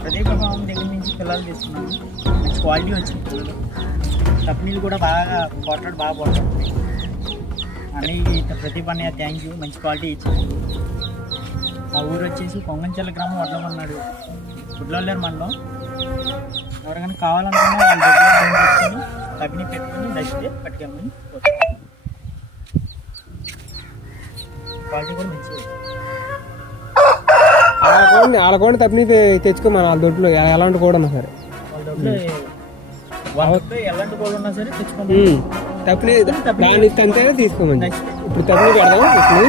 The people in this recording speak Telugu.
ప్రదీప ఫామ్ దగ్గర నుంచి పిల్లలు తీసుకున్నాను మంచి క్వాలిటీ వచ్చింది పిల్లలు. కంపెనీలు కూడా బాగా పోట్లాడు బాగా పోతుంది అన్నయ్య ప్రదీప్ అన్నయ్య థ్యాంక్ యూ మంచి క్వాలిటీ ఇచ్చింది మా ఊరు వచ్చేసి కొంగంచెల్ల గ్రామం వడ్లమన్నాడు గుడ్లలేరు మండలం. ఎవరికైనా కావాలనుకున్నా వాళ్ళు దగ్గర కంపెనీ పెట్టుకుని నచ్చితే పట్టుకెళ్ళమని క్వాలిటీ కూడా మంచిగా వాళ్ళ కోడిని తప్పని తెచ్చుకో మన వాళ్ళ దొడ్లో. ఎలాంటి కోడి ఉన్నా సరే. తప్పని దాని ఇస్తే అంతేనే తీసుకోమండి ఇప్పుడు తప్పని పెడదాం ఇప్పుడు